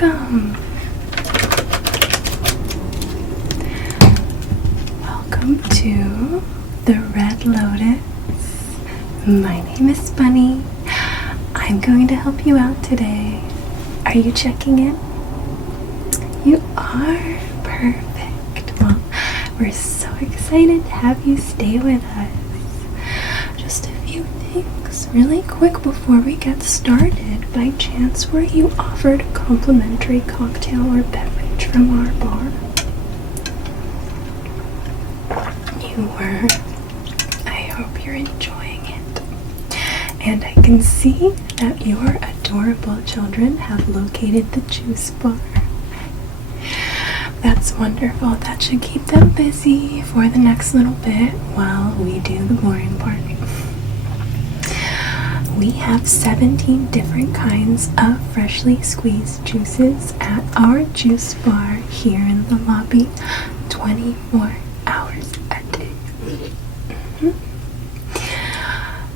welcome. Welcome to the Red Lotus. My name is Bunny. I'm going to help you out today. Are you checking in? You are? Perfect. Well, we're so excited to have you stay with us. Just a few things really quick before we get started. By chance, were you offered a complimentary cocktail or beverage from our bar? You were. I hope you're enjoying it. And I can see that your adorable children have located the juice bar. That's wonderful. That should keep them busy for the next little bit while we do the boring part. We have 17 different kinds of freshly squeezed juices at our juice bar here in the lobby, 24 hours a day.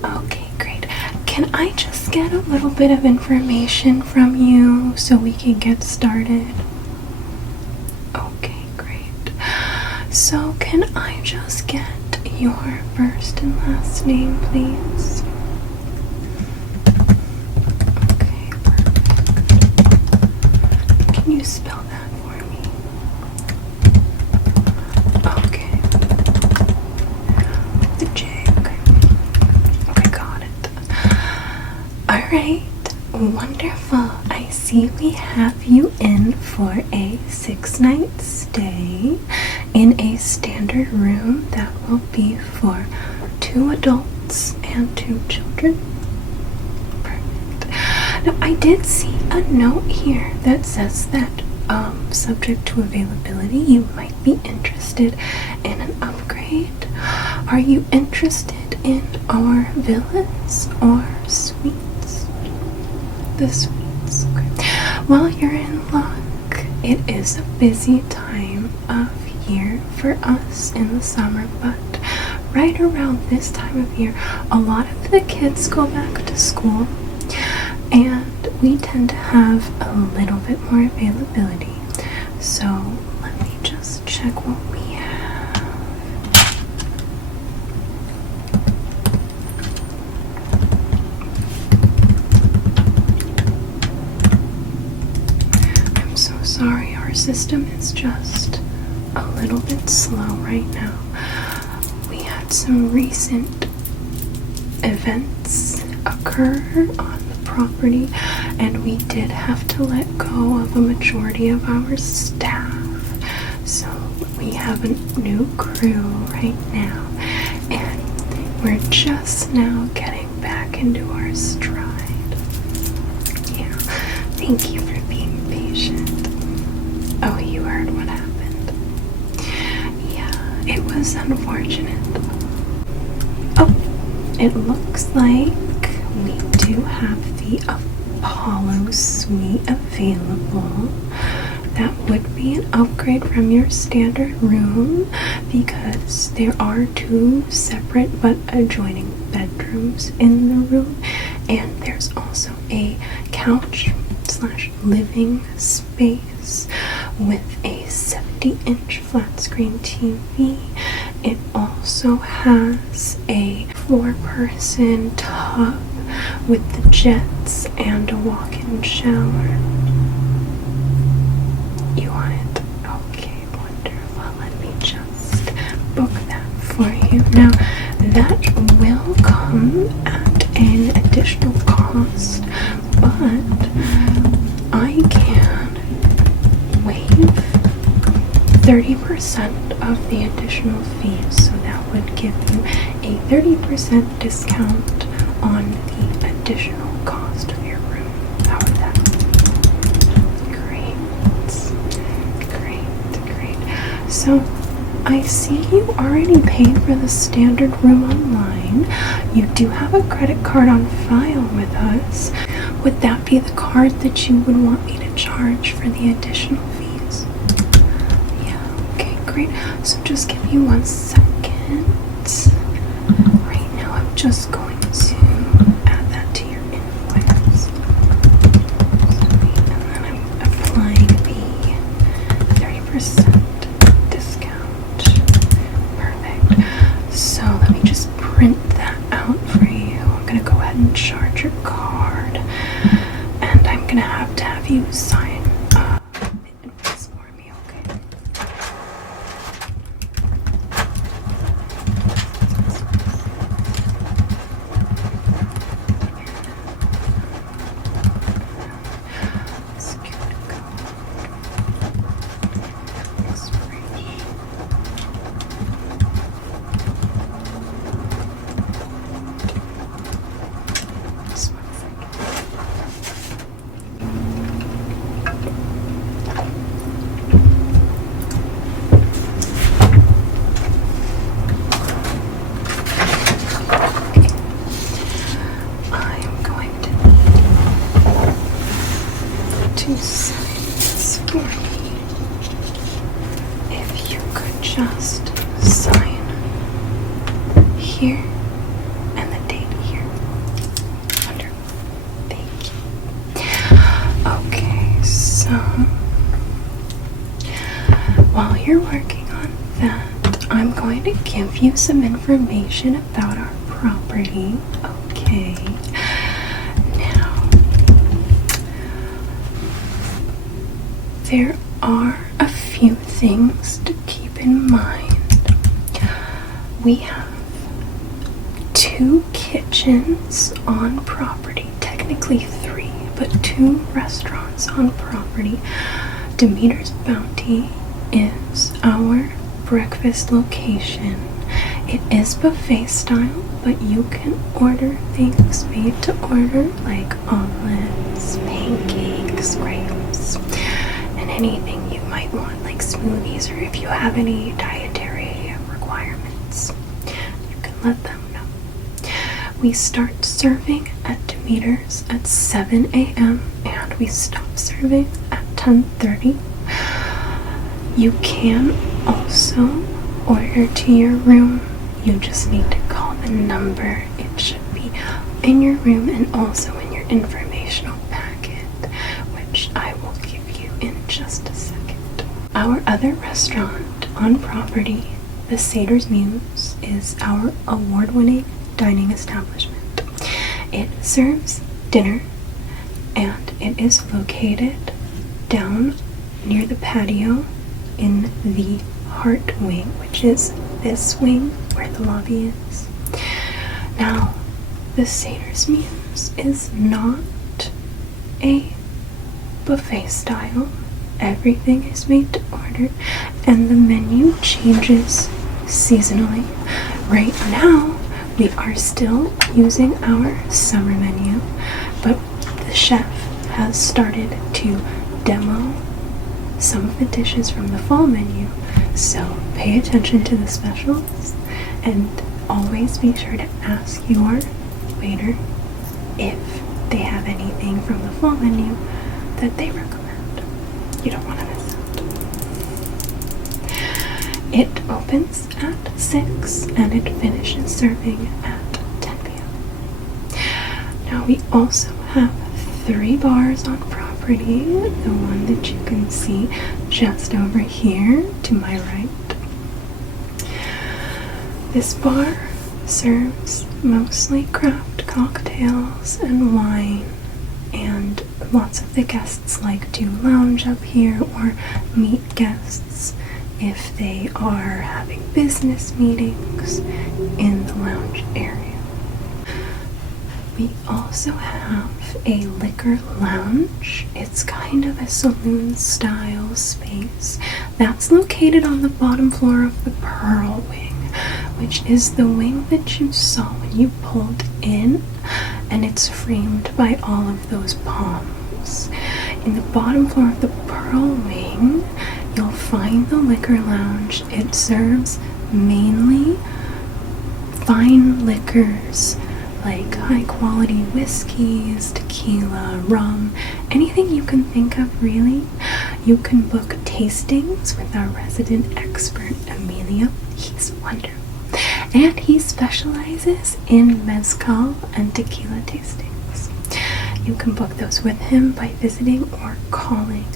Okay, great. Can I just get a little bit of information from you so we can get started? Okay, great. So can I just get your first and last name, please? Okay, perfect. Can you spell that for me? Okay. The J, okay. Okay, got it. Alright, wonderful. I see we have you in for a 6-night stay in a standard room that will be for 2 adults and 2 children. Perfect. Now, I did see a note here that says that subject to availability, you might be interested in an upgrade. Are you interested in our villas or suites? The suites. Okay. Well, you're in luck. It is a busy time of year for us in the summer, but right around this time of year, a lot of the kids go back to school, and we tend to have a little bit more availability. So let me just check what we have. I'm so sorry, our system is just a little bit slow right now. We had some recent events occur on the property, and we did have to let go of a majority of our staff. So we have a new crew right now, and we're just now getting back into our stride. Yeah, thank you for being patient. Oh, you heard what happened. Yeah, it was unfortunate. Oh, it looks like we do have the Apollo suite available. That would be an upgrade from your standard room because there are 2 separate but adjoining bedrooms in the room, and there's also a couch/living space with a 70-inch flat screen TV. It also has a 4-person tub with the jets and a walk-in shower. You want it? Okay, wonderful. Let me just book that for you. Now, that will come at an additional cost, but I can waive 30% of the additional fees, so that would give you a 30% discount on the additional cost of your room. How would that be? Great. So I see you already paid for the standard room online. You do have a credit card on file with us. Would that be the card that you would want me to charge for the additional fees? Yeah, okay, great. So just give me 1 second. Right now I'm just going to add that to your invoice. And then I'm applying have you sign this for me, okay? Security code. Expiration. Just 1 second. I'm going to need to sign this for me. If you could just sign here and the date here. Wonderful. Thank you. Okay, so while you're working on that, I'm going to give you some information about our property. Okay. Now, there are a few things to keep in mind. We have 2 kitchens on property, technically 3, but 2 restaurants on property. Demeter's Bounty is our breakfast location. It is buffet style, but you can order things made to order like omelets, pancakes, grapes, and anything you might want, like smoothies, or if you have any dietary requirements, you can let them know. We start serving at Demeter's at 7 a.m. and we stop serving at 10:30. You can also order to your room. You just need to call the number. It should be in your room and also in your informational packet, which I will give you in just a second. Our other restaurant on property, the Satyr's Muse, is our award-winning dining establishment. It serves dinner and it is located down near the patio in the Heart Wing, which is this wing where the lobby is. Now, the Satyr's Muse is not a buffet style. Everything is made to order and the menu changes seasonally. Right now, we are still using our summer menu, but the chef has started to demo some of the dishes from the fall menu, so pay attention to the specials and always be sure to ask your waiter if they have anything from the fall menu that they recommend. You don't want to miss out. It opens at 6 and it finishes serving at 10 p.m. Now we also have 3 bars on property. The one that you can see just over here to my right. This bar serves mostly craft cocktails and wine, and lots of the guests like to lounge up here or meet guests if they are having business meetings in the lounge area. We also have a liquor lounge. It's kind of a saloon style space that's located on the bottom floor of the Pearl Wing, which is the wing that you saw when you pulled in, and it's framed by all of those palms. In the bottom floor of the Pearl Wing, you'll find the liquor lounge. It serves mainly fine liquors like high quality whiskeys, tequila, rum, anything you can think of really. You can book tastings with our resident expert, Emilio. He's wonderful. And he specializes in mezcal and tequila tastings. You can book those with him by visiting or calling.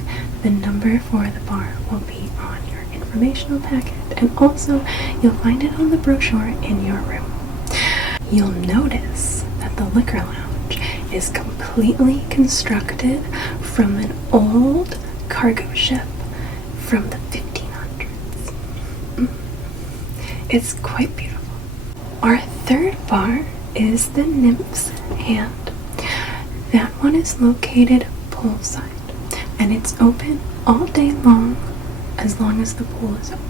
The number for the bar will be on your informational packet, and also you'll find it on the brochure in your room. You'll notice that the liquor lounge is completely constructed from an old cargo ship from the 1500s. It's quite beautiful. Our third bar is the Nymph's Hand. That one is located poolside, and it's open all day long as the pool is open.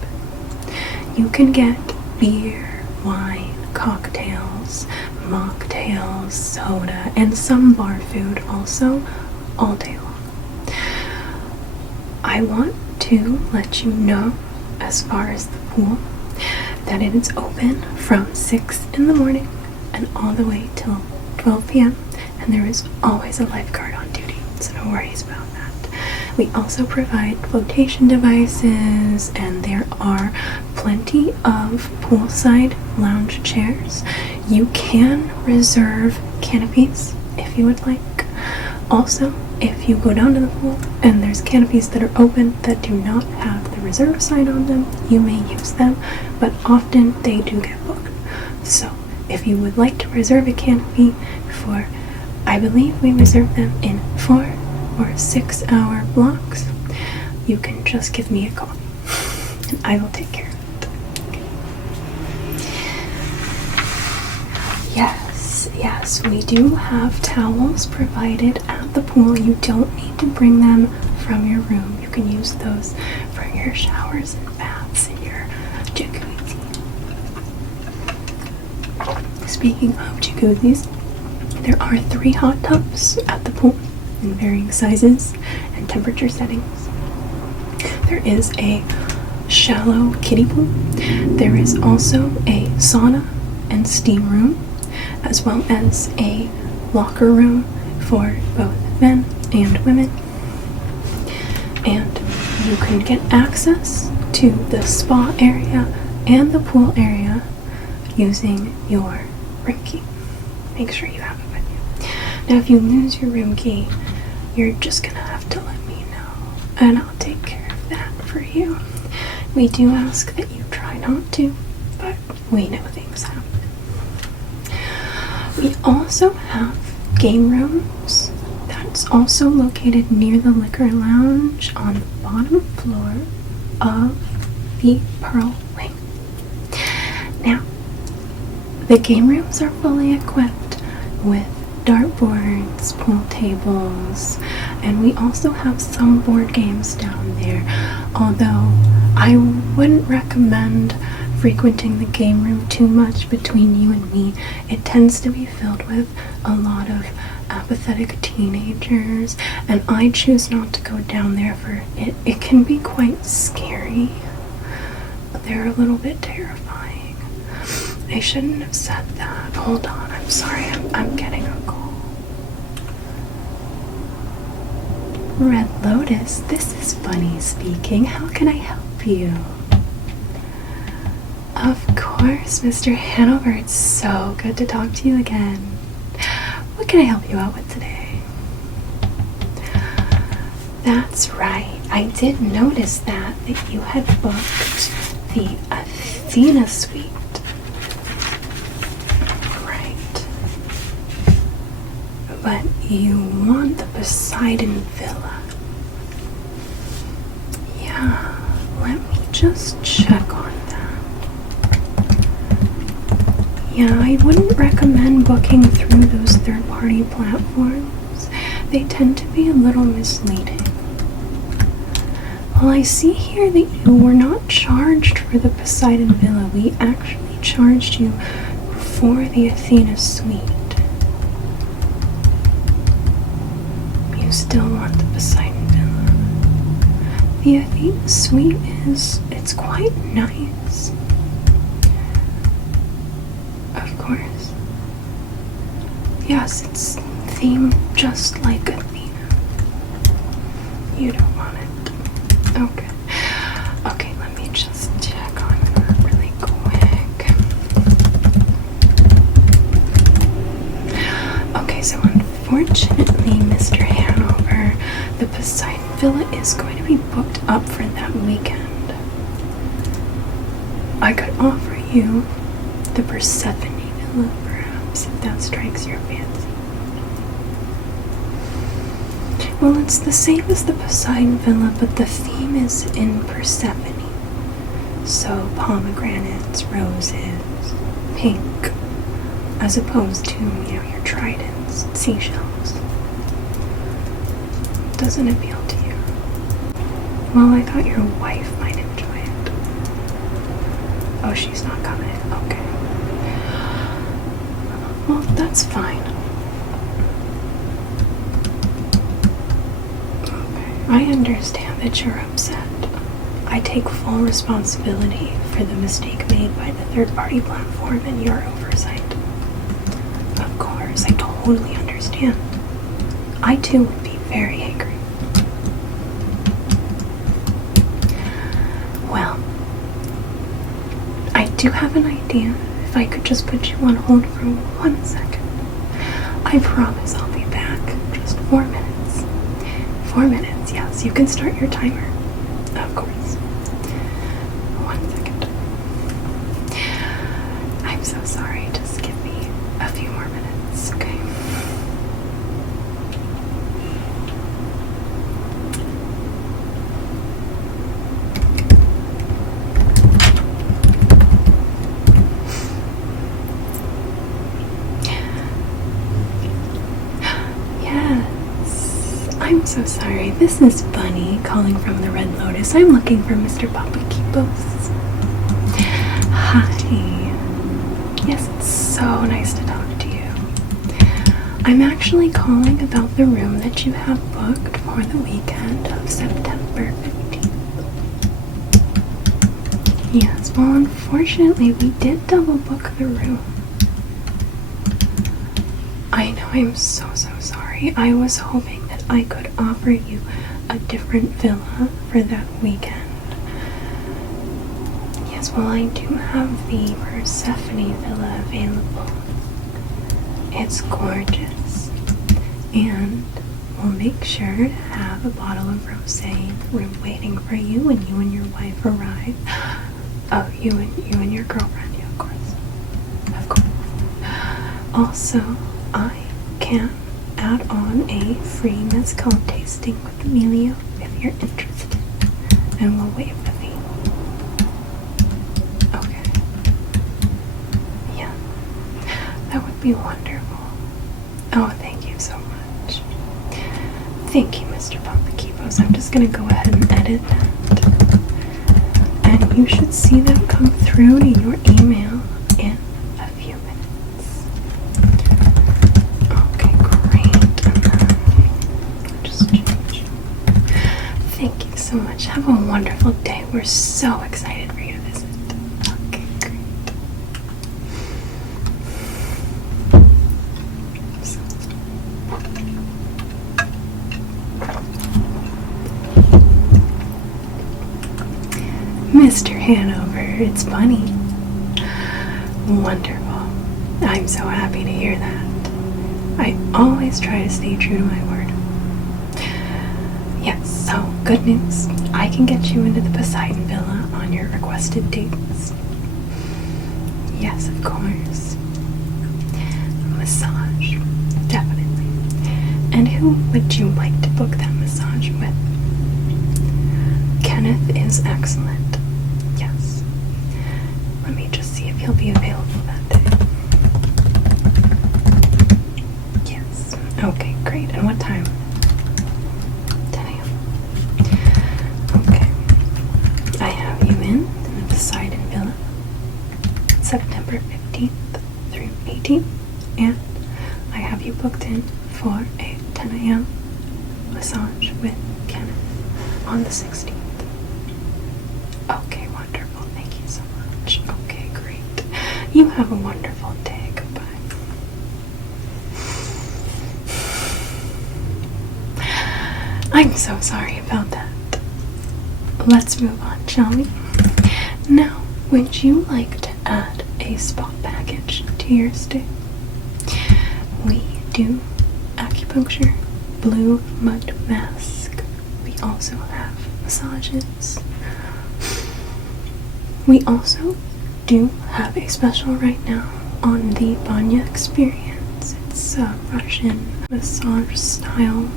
You can get beer, wine, cocktails, mocktails, soda, and some bar food also all day long. I want to let you know, as far as the pool, that it is open from 6 in the morning and all the way till 12 p.m. and there is always a lifeguard on duty, so no worries about that. We also provide flotation devices, and there are plenty of poolside lounge chairs. You can reserve canopies if you would like. Also, if you go down to the pool and there's canopies that are open that do not have the reserve sign on them, you may use them, but often they do get booked. So, if you would like to reserve a canopy for, I believe we reserve them in 4 or 6 hour blocks, you can just give me a call and I will take care of it. Okay. Yes, we do have towels provided at the pool. You don't need to bring them from your room. You can use those for your showers and baths and your jacuzzi. Speaking of jacuzzis, there are 3 hot tubs at the pool in varying sizes and temperature settings. There is a shallow kiddie pool. There is also a sauna and steam room, as well as a locker room for both men and women. And you can get access to the spa area and the pool area using your room key. Make sure you have it with you. Now, if you lose your room key, you're just gonna have to let me know, and I'll take care of that for you. We do ask that you try not to, but we know things happen. We also have game rooms. That's also located near the liquor lounge on the bottom floor of the Pearl Wing. Now, the game rooms are fully equipped with dartboards, pool tables, and we also have some board games down there, although I wouldn't recommend frequenting the game room too much. Between you and me, it tends to be filled with a lot of apathetic teenagers, and I choose not to go down there for it. It can be quite scary. They're a little bit terrifying. I shouldn't have said that. Hold on, I'm sorry, I'm getting a call. Red Lotus, this is Bunny speaking. How can I help you? Of course, Mr. Hanover. It's so good to talk to you again. What can I help you out with today? That's right. I did notice that you had booked the Athena suite. Right. But you want the Poseidon Villa. Yeah, let me just check on that. Yeah, I wouldn't recommend booking through those third-party platforms. They tend to be a little misleading. Well, I see here that you were not charged for the Poseidon Villa. We actually charged you for the Athena suite. You still want the Poseidon Villa. The Athena suite it's quite nice. Of course. Yes, it's themed just like Athena. You don't want it. Okay. Okay, let me just check on that really quick. Okay, so unfortunately, Mr. Hanover, the Poseidon Villa is going to be booked up for that weekend. I could offer you the Persephone Villa, perhaps, if that strikes your fancy. Well, it's the same as the Poseidon Villa, but the theme is in Persephone. So pomegranates, roses, pink, as opposed to, your tridents, seashells. Doesn't appeal to you. Well, I thought your wife might enjoy it. Oh, she's not coming. Okay. Well, that's fine. Okay. I understand that you're upset. I take full responsibility for the mistake made by the third-party platform and your oversight. Of course, I totally understand. I too would be very angry. Well, I do have an idea. If I could just put you on hold for 1 second. I promise I'll be back. Just 4 minutes. 4 minutes, yes. You can start your timer. Of course. 1 second. I'm so sorry. Just give me a few more minutes, okay? Yes. I'm so sorry. This is Bunny calling from the Red Lotus. I'm looking for Mr. Papakipos. Hi. Yes, it's so nice to talk to you. I'm actually calling about the room that you have booked for the weekend of September 15th. Yes, well, unfortunately, we did double book the room. I know, I'm so sorry. I was hoping that I could offer you a different villa for that weekend. Yes, well, I do have the Persephone Villa available. It's gorgeous. And we'll make sure to have a bottle of rosé in the room waiting for you when you and your wife arrive. Oh, you and your girlfriend, yeah, of course. Of course. Also, I can add on a free mezcal tasting with Emilio if you're interested. And we'll waive the fee. Okay. Yeah. That would be wonderful. Oh, thank you so much. Thank you, Mr. Papakipos. I'm just going to go ahead and edit that. And you should see that come through to your email in a few minutes. Okay, great. And then just change. Thank you so much. Have a wonderful day. We're so excited for you to visit. Okay, great. Mr. Hanover, it's Bunny. Wonderful. I'm so happy to hear that. I always try to stay true to my word. Yes, so good news. I can get you into the Poseidon Villa on your requested dates. Yes, of course. Massage, definitely. And who would you like to book that massage with? Kenneth is excellent. Yes. Let me just see if he'll be available that day. Yes. Okay, great. And what time? 10 a.m. Okay. I have you in the Poseidon Villa, September 15th through 18th, and I have you booked in for a 10 a.m. massage with Kenneth on the 16th. Okay, wonderful. Thank you so much. Okay, great. You have a wonderful day. Goodbye. I'm so sorry about that. Let's move on, shall we? Now, would you like to add a spa package to your stay? We do acupuncture, blue mud mask. We also have massages. We also do have a special right now on the Banya experience. It's a Russian massage style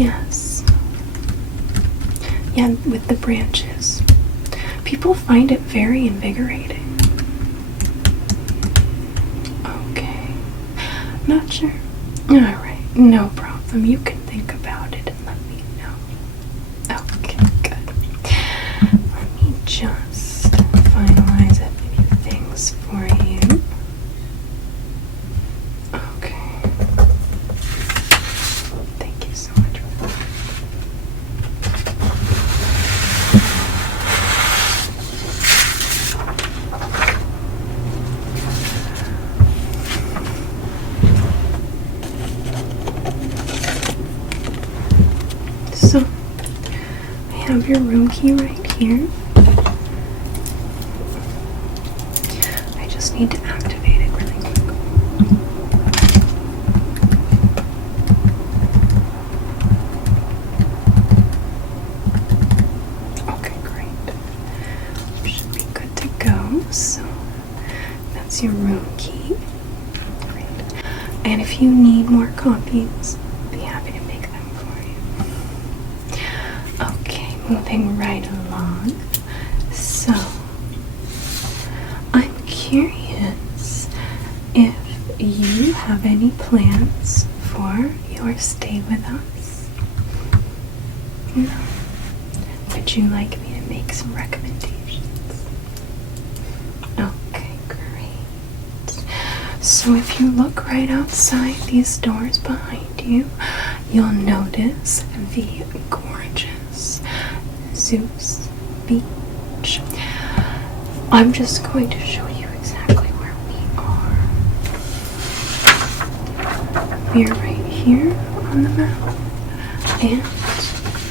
Yes. Yeah, with the branches. People find it very invigorating. Okay. Not sure. Alright, no problem. You can think about it and let me know. Okay, good. Let me just finalize a few things for you. Okay. Thank you so much for that. So, I have your room key right here. I just need to activate it really quick. Okay, great. Should be good to go. So, that's your room key. Great. And if you need more copies, I'll be happy to make them for you. Okay, moving right along. So, I'm curious if you have any plans for your stay with us. No? Would you like me to make some recommendations? Okay, great. So if you look right outside these doors behind you, you'll notice the gorgeous Zeus Beach. I'm just going to show you exactly where we are. We are right here on the map, and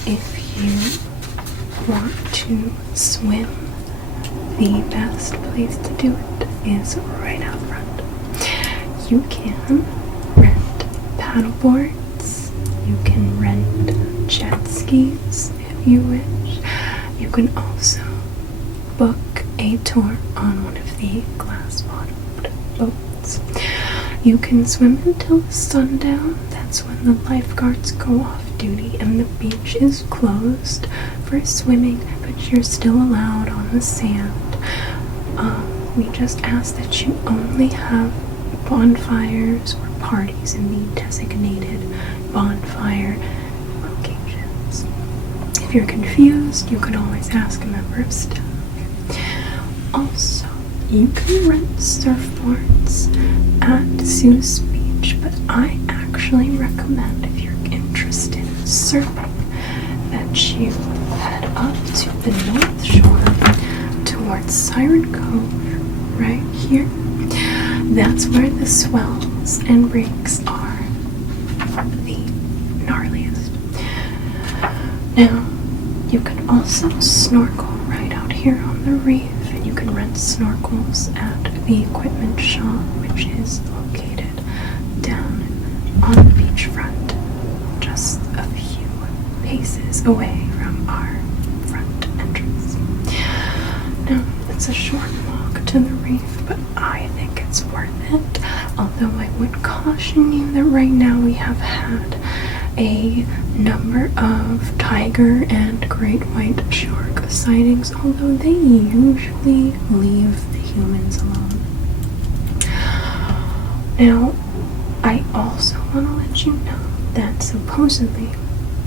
if you want to swim, the best place to do it is right out front. You can rent paddleboards, you can rent jet skis if you wish. You can also book a tour on one of the glass-bottomed boats. You can swim until sundown. That's when the lifeguards go off duty and the beach is closed for swimming, but you're still allowed on the sand. We just ask that you only have bonfires or parties in the designated bonfire locations. If you're confused, you can always ask a member of staff. Also, you can rent surfboards at Zeus Beach, but I actually recommend, if you're interested in surfing, that you head up to the North Shore towards Siren Cove, right here. That's where the swells and breaks are the gnarliest. Now, you can also snorkel right out here on the reef, and you can rent snorkels at the equipment shop, which is located down on the beachfront, just a few paces away from our front entrance. Now, it's a short walk to the reef, but I think it's worth it, although I would caution you that right now we have had a number of tiger and great white shark sightings, although they usually leave the humans alone. Now, I also want to let you know that supposedly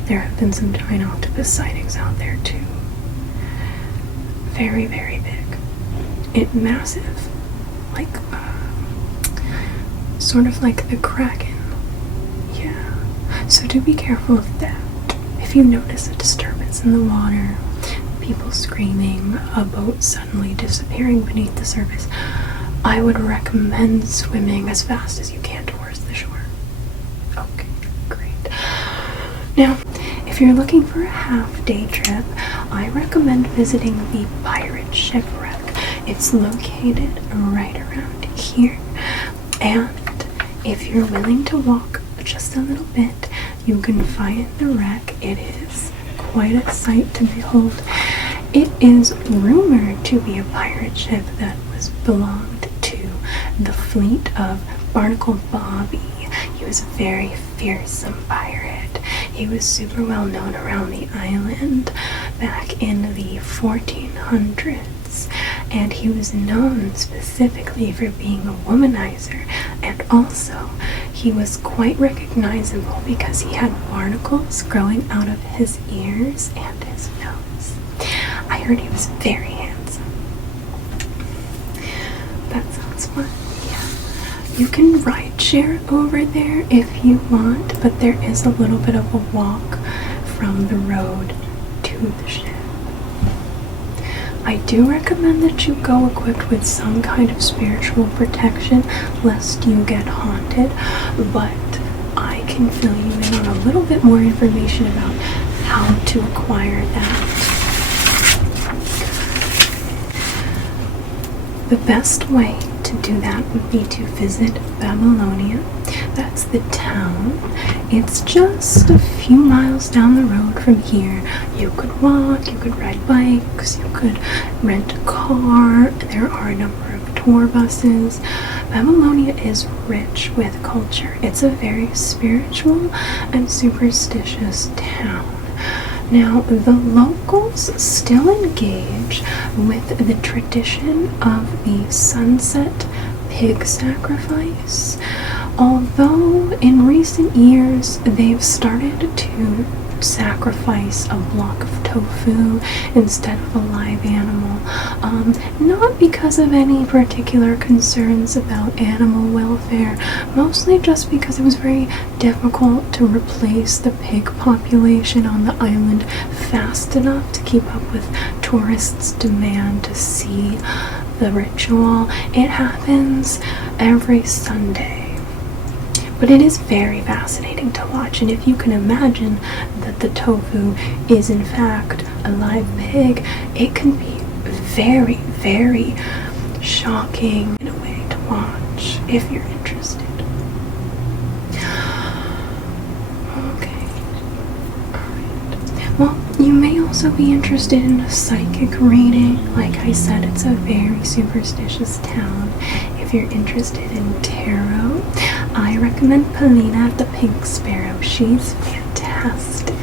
there have been some giant octopus sightings out there too. Very, very big. Massive. Like, sort of like the Kraken. Yeah. So do be careful of that. If you notice a disturbance in the water, people screaming, a boat suddenly disappearing beneath the surface, I would recommend swimming as fast as you can towards the shore. Okay, great. Now, if you're looking for a half-day trip, I recommend visiting the pirate Shipwreck. It's located right around here, and if you're willing to walk just a little bit, you can find the wreck. It is quite a sight to behold. It is rumored to be a pirate ship that belonged to the fleet of Barnacle Bobby. He was a very fearsome pirate. He He was super well known around the island back in the 1400s, and he was known specifically for being a womanizer, and also he was quite recognizable because he had barnacles growing out of his ears and his nose. I heard he was very handsome. That sounds fun. Yeah. You can ride share over there if you want, but there is a little bit of a walk from the road to the ship. I do recommend that you go equipped with some kind of spiritual protection lest you get haunted, but I can fill you in on a little bit more information about how to acquire that. The best way to do that would be to visit Babylonia. That's the town. It's just a few miles down the road from here. You could walk, you could ride bikes, you could rent a car. There are a number of tour buses. Babylonia is rich with culture. It's a very spiritual and superstitious town. Now, the locals still engage with the tradition of the sunset pig sacrifice, although in recent years they've started to sacrifice a block of tofu instead of a live animal, not because of any particular concerns about animal welfare, mostly just because it was very difficult to replace the pig population on the island fast enough to keep up with tourists' demand to see the ritual. It happens every Sunday. But it is very fascinating to watch, and if you can imagine that the tofu is in fact a live pig, it can be very, very shocking in a way to watch if you're interested. Okay. Alright. Well, you may also be interested in a psychic reading. Like I said, it's a very superstitious town. If you're interested in tarot, I recommend Paulina at the Pink Sparrow. She's fantastic.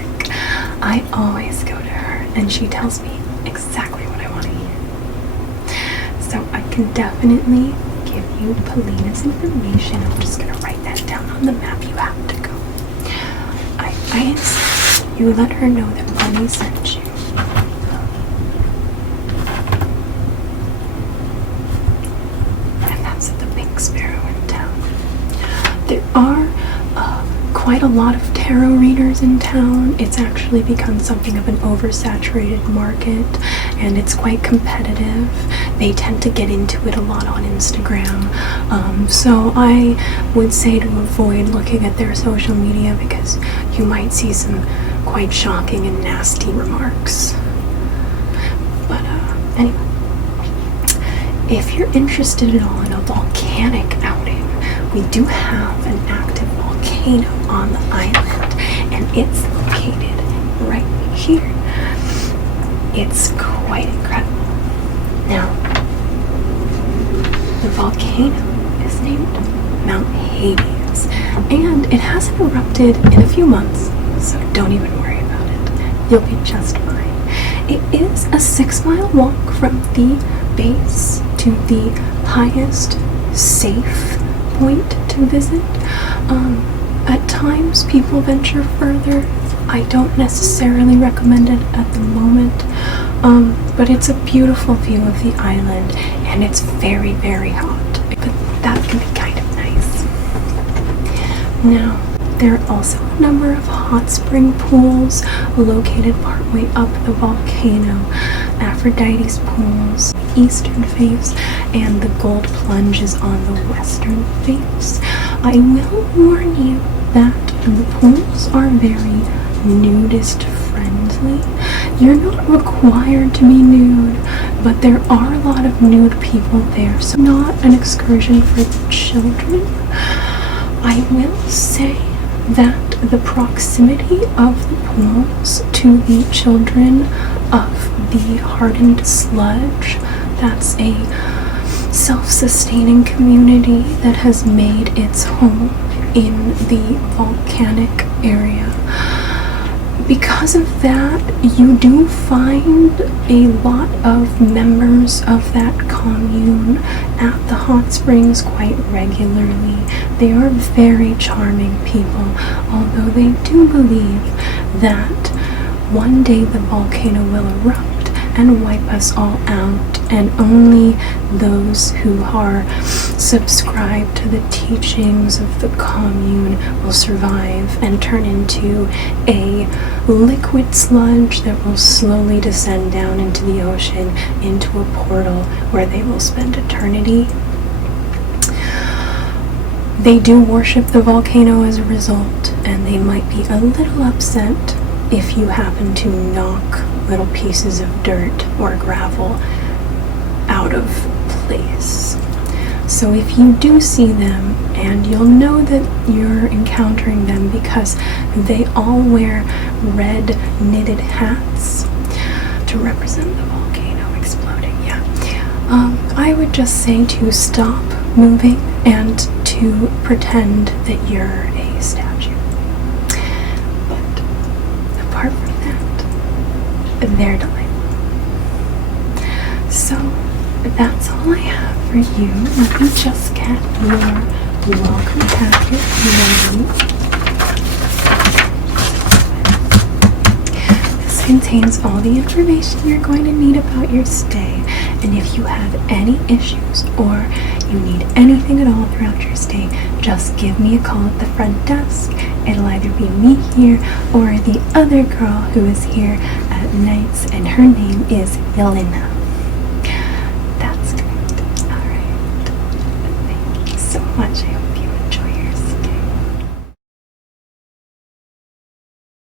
I always go to her and she tells me exactly what I want to hear. So I can definitely give you Paulina's information. I'm just going to write that down on the map. You have to go. I insist you let her know that Bunny sent you. Sparrow in town. There are quite a lot of tarot readers in town. It's actually become something of an oversaturated market, and it's quite competitive. They tend to get into it a lot on Instagram, so I would say to avoid looking at their social media because you might see some quite shocking and nasty remarks. But anyway, if you're interested at all in a volcanic outing, we do have an active volcano on the island, and it's located right here. It's quite incredible. Now, the volcano is named Mount Hades, and it hasn't erupted in a few months, so don't even worry about it. You'll be just fine. It is a 6-mile walk from the base to the highest safe point to visit. At times people venture further. I don't necessarily recommend it at the moment, but it's a beautiful view of the island, and it's very, very hot, but that can be kind of nice. Now, there are also a number of hot spring pools located partway up the volcano. Aphrodite's pools, eastern face, and the gold plunge is on the western face. I will warn you that the pools are very nudist friendly. You're not required to be nude, but there are a lot of nude people there, so not an excursion for children. I will say that the proximity of the pools to the children of the hardened sludge, that's a self-sustaining community that has made its home in the volcanic area. because of that, you do find a lot of members of that commune at the hot springs quite regularly. They are very charming people, although they do believe that one day the volcano will erupt and wipe us all out, and only those who are subscribed to the teachings of the commune will survive and turn into a liquid sludge that will slowly descend down into the ocean, into a portal where they will spend eternity. They do worship the volcano as a result, and they might be a little upset if you happen to knock little pieces of dirt or gravel out of place. So if you do see them, and you'll know that you're encountering them because they all wear red knitted hats to represent the volcano exploding, I would just say to stop moving and to pretend that you're a statue. But apart from that, they're delightful. So that's all I have for you. Let me just get your welcome packet ready. This contains all the information you're going to need about your stay, and if you have any issues or you need anything at all throughout your stay, just give me a call at the front desk. It'll either be me here or the other girl who is here at nights, and her name is Yelena. That's great. Alright. Thank you so much.